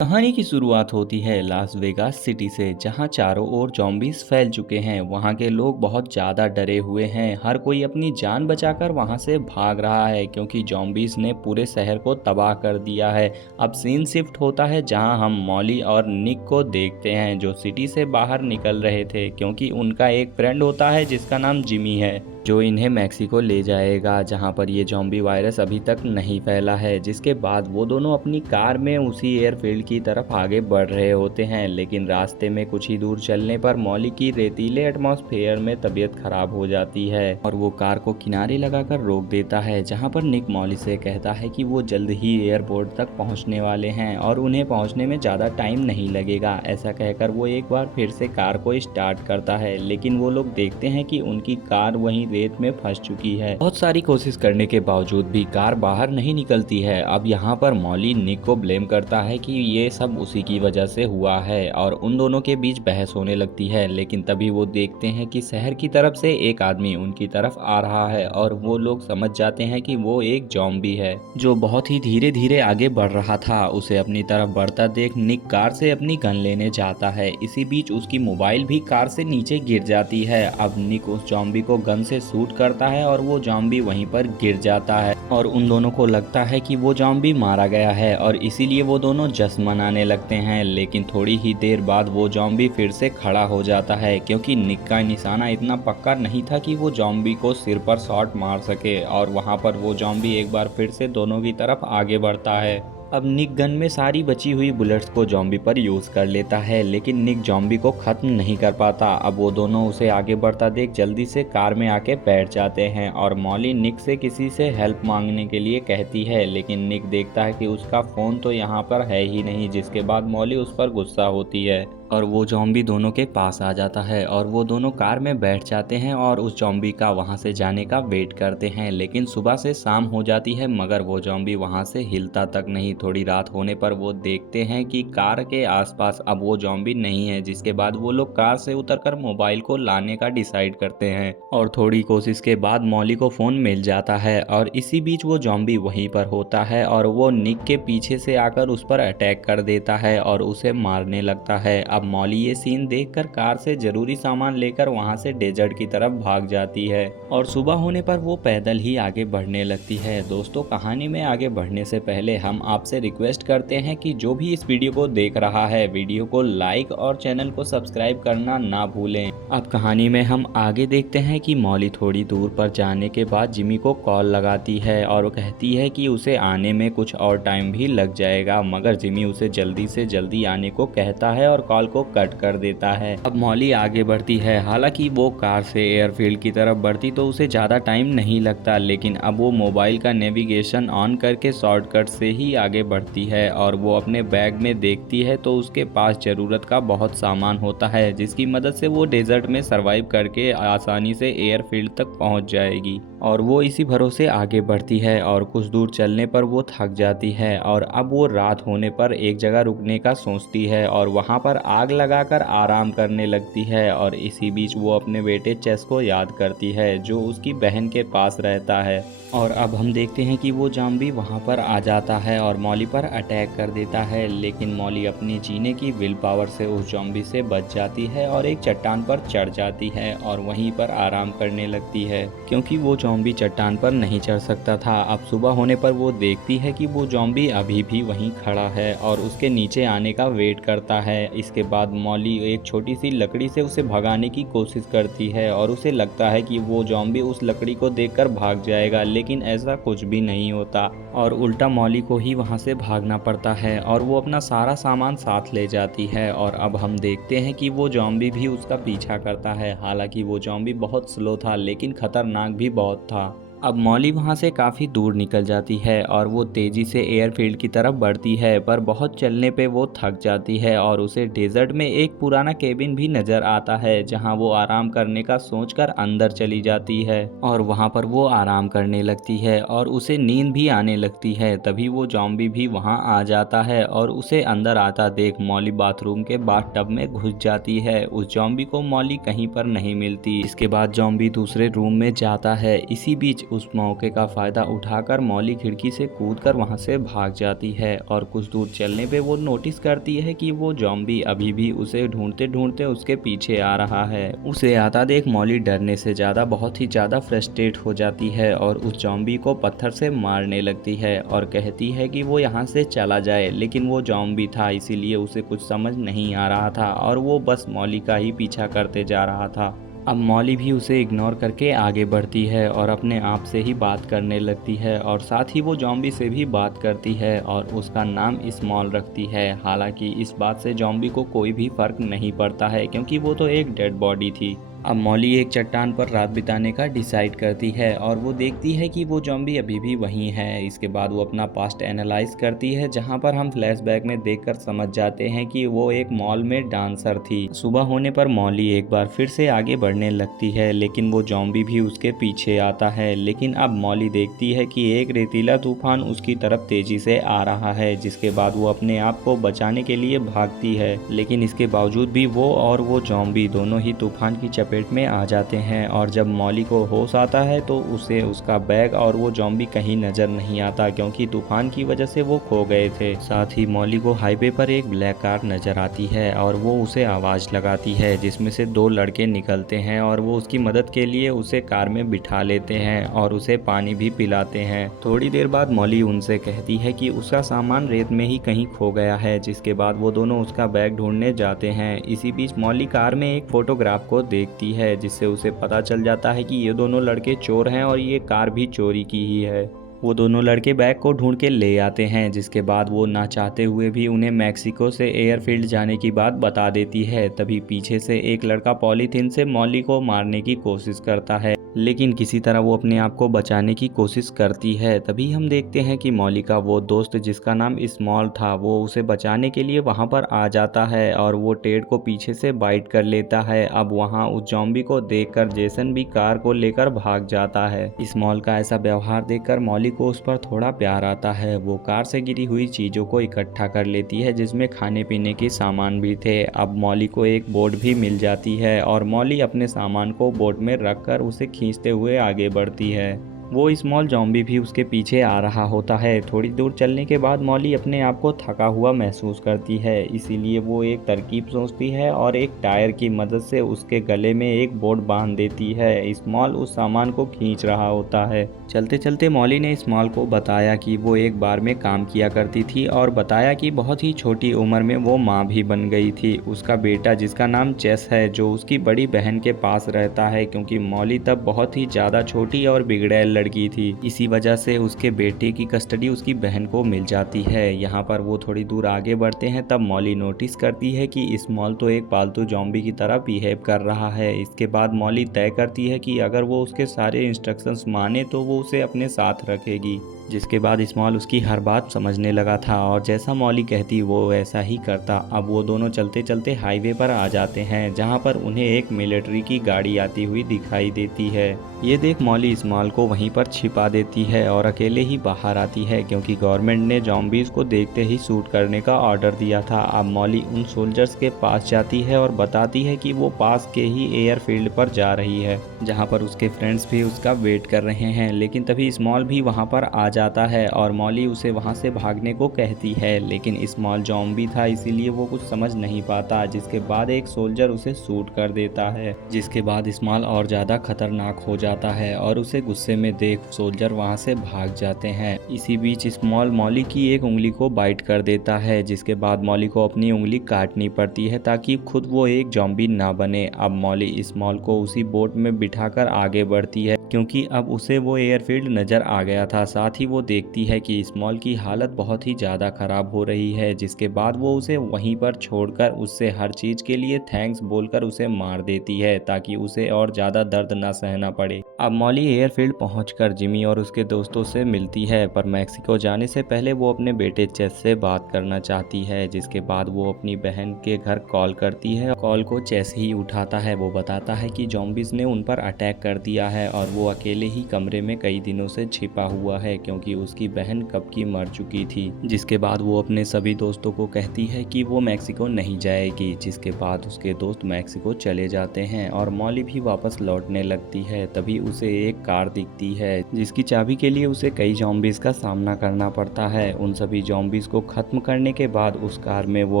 कहानी की शुरुआत होती है लास वेगास सिटी से, जहां चारों ओर जॉम्बीज फैल चुके हैं। वहां के लोग बहुत ज़्यादा डरे हुए हैं। हर कोई अपनी जान बचाकर वहां से भाग रहा है क्योंकि जॉम्बीज ने पूरे शहर को तबाह कर दिया है। अब सीन शिफ्ट होता है जहां हम मॉली और निक को देखते हैं जो सिटी से बाहर निकल रहे थे क्योंकि उनका एक फ्रेंड होता है जिसका नाम जिमी है, जो इन्हें मैक्सिको ले जाएगा जहां पर ये जॉम्बी वायरस अभी तक नहीं फैला है। जिसके बाद वो दोनों अपनी कार में उसी एयरफील्ड की तरफ आगे बढ़ रहे होते हैं, लेकिन रास्ते में कुछ ही दूर चलने पर मॉली की रेतीले एटमॉस्फेयर में तबीयत खराब हो जाती है और वो कार को किनारे लगाकर रोक देता है। जहां पर निक मॉली से कहता है कि वो जल्द ही एयरपोर्ट तक पहुंचने वाले हैं और उन्हें पहुंचने में ज़्यादा टाइम नहीं लगेगा। ऐसा कहकर वो एक बार फिर से कार को स्टार्ट करता है, लेकिन वो लोग देखते हैं कि उनकी कार वहीं रेत में फंस चुकी है। बहुत सारी कोशिश करने के बावजूद भी कार बाहर नहीं निकलती है। अब यहाँ पर मॉली निक को ब्लेम करता है कि ये सब उसी की वजह से हुआ है और उन दोनों के बीच बहस होने लगती है। लेकिन तभी वो देखते हैं कि शहर की तरफ से एक आदमी उनकी तरफ आ रहा है और वो लोग समझ जाते हैं कि वो एक जॉम्बी है जो बहुत ही धीरे धीरे आगे बढ़ रहा था। उसे अपनी तरफ बढ़ता देख निक कार से अपनी गन लेने जाता है। इसी बीच उसकी मोबाइल भी कार से नीचे गिर जाती है। अब निक उस जॉम्बी को गन से शूट करता है और वो जॉम्बी वहीं पर गिर जाता है और उन दोनों को लगता है कि वो जॉम्बी मारा गया है और इसीलिए वो दोनों जश्न मनाने लगते हैं। लेकिन थोड़ी ही देर बाद वो जॉम्बी फिर से खड़ा हो जाता है क्योंकि निक का निशाना इतना पक्का नहीं था कि वो जॉम्बी को सिर पर शॉट मार सके और वहां पर वो जॉम्बी एक बार फिर से दोनों की तरफ आगे बढ़ता है। अब निक गन में सारी बची हुई बुलेट्स को जॉम्बी पर यूज कर लेता है, लेकिन निक जॉम्बी को खत्म नहीं कर पाता। अब वो दोनों उसे आगे बढ़ता देख जल्दी से कार में आके बैठ जाते हैं और मॉली निक से किसी से हेल्प मांगने के लिए कहती है, लेकिन निक देखता है कि उसका फोन तो यहाँ पर है ही नहीं। जिसके बाद मॉली उस पर गुस्सा होती है और वो जॉम्बी दोनों के पास आ जाता है और वो दोनों कार में बैठ जाते हैं और उस जॉम्बी का वहां से जाने का वेट करते हैं। लेकिन सुबह से शाम हो जाती है मगर वो जॉम्बी वहां से हिलता तक नहीं। थोड़ी रात होने पर वो देखते हैं कि कार के आसपास अब वो जॉम्बी नहीं है। जिसके बाद वो लोग कार से उतरकर मोबाइल को लाने का डिसाइड करते हैं और थोड़ी कोशिश के बाद मॉली को फोन मिल जाता है और इसी बीच वो जॉम्बी वहीं पर होता है और वो निक के पीछे से आकर उस पर अटैक कर देता है और उसे मारने लगता है। अब मॉली ये सीन देखकर कार से जरूरी सामान लेकर वहां से डेजर्ट की तरफ भाग जाती है और सुबह होने पर वो पैदल ही आगे बढ़ने लगती है। दोस्तों, कहानी में आगे बढ़ने से पहले हम आपसे रिक्वेस्ट करते हैं कि जो भी इस वीडियो को देख रहा है, वीडियो को लाइक और चैनल को सब्सक्राइब करना ना भूलें। अब कहानी में हम आगे देखते हैं कि मॉली थोड़ी दूर पर जाने के बाद जिमी को कॉल लगाती है और वो कहती है कि उसे आने में कुछ और टाइम भी लग जाएगा, मगर जिमी उसे जल्दी से जल्दी आने को कहता है और कॉल को कट कर देता है। अब मॉली आगे बढ़ती है। हालांकि वो कार से एयरफील्ड की तरफ बढ़ती तो उसे ज्यादा टाइम नहीं लगता, लेकिन अब वो मोबाइल का नेविगेशन ऑन करके शॉर्टकट से ही आगे बढ़ती है और वो अपने बैग में देखती है तो उसके पास जरूरत का बहुत सामान होता है जिसकी मदद से वो डेजर्ट में सरवाइव करके आसानी से एयरफील्ड तक पहुंच जाएगी और वो इसी भरोसे आगे बढ़ती है और कुछ दूर चलने पर वो थक जाती है और अब वो रात होने पर एक जगह रुकने का सोचती है और वहां पर आग लगाकर आराम करने लगती है और इसी बीच वो अपने बेटे चेस को याद करती है जो उसकी बहन के पास रहता है। और अब हम देखते हैं कि वो जॉम्बी वहां पर आ जाता है और मॉली पर अटैक कर देता है, लेकिन मॉली अपनी जीने की विल पावर से उस जॉम्बी से बच जाती है और एक चट्टान पर चढ़ जाती है और वहीं पर आराम करने लगती है क्योंकि वो जॉम्बी चट्टान पर नहीं चढ़ सकता था। अब सुबह होने पर वो देखती है कि वो जॉम्बी अभी भी वहीं खड़ा है और उसके नीचे आने का वेट करता है। इसके बाद मॉली एक छोटी सी लकड़ी से उसे भगाने की कोशिश करती है और उसे लगता है कि वो जॉम्बी उस लकड़ी को देखकर भाग जाएगा, लेकिन ऐसा कुछ भी नहीं होता और उल्टा मॉली को ही वहां से भागना पड़ता है और वो अपना सारा सामान साथ ले जाती है। और अब हम देखते हैं कि वो जॉम्बी भी उसका पीछा करता है। हालांकि वो जॉम्बी बहुत स्लो था लेकिन खतरनाक भी बहुत था। अब मॉली वहां से काफ़ी दूर निकल जाती है और वो तेज़ी से एयरफील्ड की तरफ बढ़ती है, पर बहुत चलने पे वो थक जाती है और उसे डेजर्ट में एक पुराना केबिन भी नज़र आता है जहां वो आराम करने का सोचकर अंदर चली जाती है और वहां पर वो आराम करने लगती है और उसे नींद भी आने लगती है। तभी वो जॉम्बी भी वहां आ जाता है और उसे अंदर आता देख मॉली बाथरूम के बाथटब में घुस जाती है। उस जॉम्बी को मॉली कहीं पर नहीं मिलती। इसके बाद जॉम्बी दूसरे रूम में जाता है। इसी बीच उस मौके का फ़ायदा उठाकर मॉली खिड़की से कूदकर वहाँ से भाग जाती है और कुछ दूर चलने पे वो नोटिस करती है कि वो ज़ॉम्बी अभी भी उसे ढूंढते ढूंढते उसके पीछे आ रहा है। उसे आता देख मॉली डरने से ज़्यादा बहुत ही ज़्यादा फ्रस्ट्रेट हो जाती है और उस ज़ॉम्बी को पत्थर से मारने लगती है और कहती है कि वो यहाँ से चला जाए, लेकिन वो ज़ॉम्बी था इसीलिए उसे कुछ समझ नहीं आ रहा था और वो बस मॉली का ही पीछा करते जा रहा था। अब मॉली भी उसे इग्नोर करके आगे बढ़ती है और अपने आप से ही बात करने लगती है और साथ ही वो ज़ॉम्बी से भी बात करती है और उसका नाम स्मॉल रखती है। हालांकि इस बात से ज़ॉम्बी को कोई भी फ़र्क नहीं पड़ता है क्योंकि वो तो एक डेड बॉडी थी। अब मॉली एक चट्टान पर रात बिताने का डिसाइड करती है और वो देखती है कि वो ज़ॉम्बी अभी भी वहीं है। इसके बाद वो अपना पास्ट एनालाइज करती है जहाँ पर हम फ्लैशबैक में देखकर समझ जाते हैं कि वो एक मॉल में डांसर थी। सुबह होने पर मॉली एक बार फिर से आगे बढ़ने लगती है लेकिन वो ज़ॉम्बी भी उसके पीछे आता है। लेकिन अब मॉली देखती है कि एक रेतीला तूफान उसकी तरफ तेजी से आ रहा है, जिसके बाद वो अपने आप को बचाने के लिए भागती है। लेकिन इसके बावजूद भी वो और वो ज़ॉम्बी दोनों ही तूफान की पेट में आ जाते हैं और जब मॉली को होश आता है तो उसे उसका बैग और वो ज़ॉम्बी कहीं नजर नहीं आता क्योंकि तूफान की वजह से वो खो गए थे। साथ ही मॉली को हाईवे पर एक ब्लैक कार नजर आती है और वो उसे आवाज़ लगाती है जिसमें से दो लड़के निकलते हैं और वो उसकी मदद के लिए उसे कार में बिठा लेते हैं और उसे पानी भी पिलाते हैं। थोड़ी देर बाद मॉली उनसे कहती है कि उसका सामान रेत में ही कहीं खो गया है, जिसके बाद वो दोनों उसका बैग ढूंढने जाते हैं। इसी बीच मॉली कार में एक फोटोग्राफ को देखती है जिससे उसे पता चल जाता है कि ये दोनों लड़के चोर हैं और ये कार भी चोरी की ही है। वो दोनों लड़के बैग को ढूंढ के ले आते हैं, जिसके बाद वो ना चाहते हुए भी उन्हें मैक्सिको से एयरफील्ड जाने की बात बता देती है। तभी पीछे से एक लड़का पॉलीथीन से मॉली को मारने की कोशिश करता है, लेकिन किसी तरह वो अपने आप को बचाने की कोशिश करती है। तभी हम देखते हैं कि मॉली का वो दोस्त जिसका नाम स्मॉल था वो उसे बचाने के लिए वहाँ पर आ जाता है और वो टेड को पीछे से बाइट कर लेता है। अब वहाँ उस ज़ॉम्बी को देखकर जेसन भी कार को लेकर भाग जाता है। स्मॉल का ऐसा व्यवहार देखकर मॉली को उस पर थोड़ा प्यार आता है। वो कार से गिरी हुई चीज़ों को इकट्ठा कर लेती है जिसमें खाने पीने के सामान भी थे। अब मॉली को एक बोट भी मिल जाती है और मॉली अपने सामान को बोट में रखकर उसे खींचते हुए आगे बढ़ती है। वो स्मॉल ज़ॉम्बी भी उसके पीछे आ रहा होता है। थोड़ी दूर चलने के बाद मॉली अपने आप को थका हुआ महसूस करती है, इसीलिए वो एक तरकीब सोचती है और एक टायर की मदद से उसके गले में एक बोर्ड बांध देती है। स्मॉल उस सामान को खींच रहा होता है। चलते चलते मॉली ने स्मॉल को बताया कि वो एक बार में काम किया करती थी और बताया कि बहुत ही छोटी उम्र में वो माँ भी बन गई थी। उसका बेटा जिसका नाम चेस है जो उसकी बड़ी बहन के पास रहता है क्योंकि मॉली तब बहुत ही ज़्यादा छोटी और बिगड़ैल लड़की थी। इसी वजह से उसके बेटे की कस्टडी उसकी बहन को मिल जाती है। यहाँ पर वो थोड़ी दूर आगे बढ़ते हैं तब मॉली नोटिस करती है कि स्मॉल तो एक पालतू ज़ॉम्बी की तरह बिहेव कर रहा है। इसके बाद मॉली तय करती है कि अगर वो उसके सारे इंस्ट्रक्शंस माने तो वो उसे अपने साथ रखेगी, जिसके बाद स्मॉल उसकी हर बात समझने लगा था और जैसा मॉली कहती वो वैसा ही करता। अब वो दोनों चलते चलते हाईवे पर आ जाते हैं जहाँ पर उन्हें एक मिलिट्री की गाड़ी आती हुई दिखाई देती है। ये देख मॉली स्मॉल को वहीं पर छिपा देती है और अकेले ही बाहर आती है क्योंकि गवर्नमेंट ने ज़ॉम्बीज को देखते ही शूट करने का ऑर्डर दिया था। अब मॉली उन सोल्जर्स के पास जाती है और बताती है कि वो पास के ही एयरफील्ड पर जा रही है जहाँ पर उसके फ्रेंड्स भी उसका वेट कर रहे हैं। लेकिन तभी स्मॉल भी वहाँ पर आ जाता है और मॉली उसे वहाँ से भागने को कहती है, लेकिन स्मॉल ज़ॉम्बी था इसीलिए वो कुछ समझ नहीं पाता, जिसके बाद एक सोल्जर उसे शूट कर देता है, जिसके बाद स्मॉल और ज़्यादा खतरनाक हो जाता है और उसे गुस्से में देख सोल्जर वहाँ से भाग जाते हैं। इसी बीच स्मॉल मॉली की एक उंगली को बाइट कर देता है, जिसके बाद मॉली को अपनी उंगली काटनी पड़ती है ताकि खुद वो एक ज़ॉम्बी ना बने। अब मॉली स्मॉल को उसी बोट में बिठाकर आगे बढ़ती है क्योंकि अब उसे वो एयरफील्ड नज़र आ गया था। साथ ही वो देखती है कि स्मॉल की हालत बहुत ही ज़्यादा ख़राब हो रही है, जिसके बाद वो उसे वहीं पर छोड़कर उससे हर चीज़ के लिए थैंक्स बोलकर उसे मार देती है ताकि उसे और ज़्यादा दर्द ना सहना पड़े। अब मॉली एयरफील्ड पहुंचकर जिमी और उसके दोस्तों से मिलती है, पर मैक्सिको जाने से पहले वो अपने बेटे चेस से बात करना चाहती है, जिसके बाद वो अपनी बहन के घर कॉल करती है। कॉल को चेस ही उठाता है। वो बताता है कि ज़ॉम्बीज़ ने उन पर अटैक कर दिया है और वो अकेले ही कमरे में कई दिनों से छिपा हुआ है क्योंकि क्योंकि उसकी बहन कब की मर चुकी थी। जिसके बाद वो अपने सभी दोस्तों को कहती है कि वो मैक्सिको नहीं जाएगी, जिसके बाद उसके दोस्त मैक्सिको चले जाते हैं और मॉली भी वापस लौटने लगती है। तभी उसे एक कार दिखती है जिसकी चाबी के लिए उसे कई ज़ॉम्बीज का सामना करना पड़ता है। उन सभी ज़ॉम्बीज को खत्म करने के बाद उस कार में वो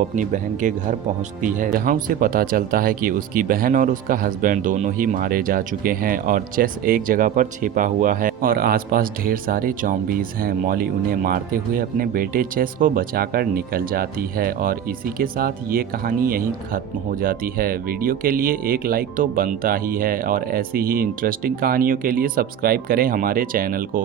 अपनी बहन के घर पहुंचती है, जहां उसे पता चलता है कि उसकी बहन और उसका हस्बैंड दोनों ही मारे जा चुके हैं और चेस एक जगह पर छिपा हुआ है और आसपास ढेर सारे ज़ॉम्बीज हैं। मॉली उन्हें मारते हुए अपने बेटे चेस को बचाकर निकल जाती है और इसी के साथ ये कहानी यहीं खत्म हो जाती है। वीडियो के लिए एक लाइक तो बनता ही है और ऐसी ही इंटरेस्टिंग कहानियों के लिए सब्सक्राइब करें हमारे चैनल को।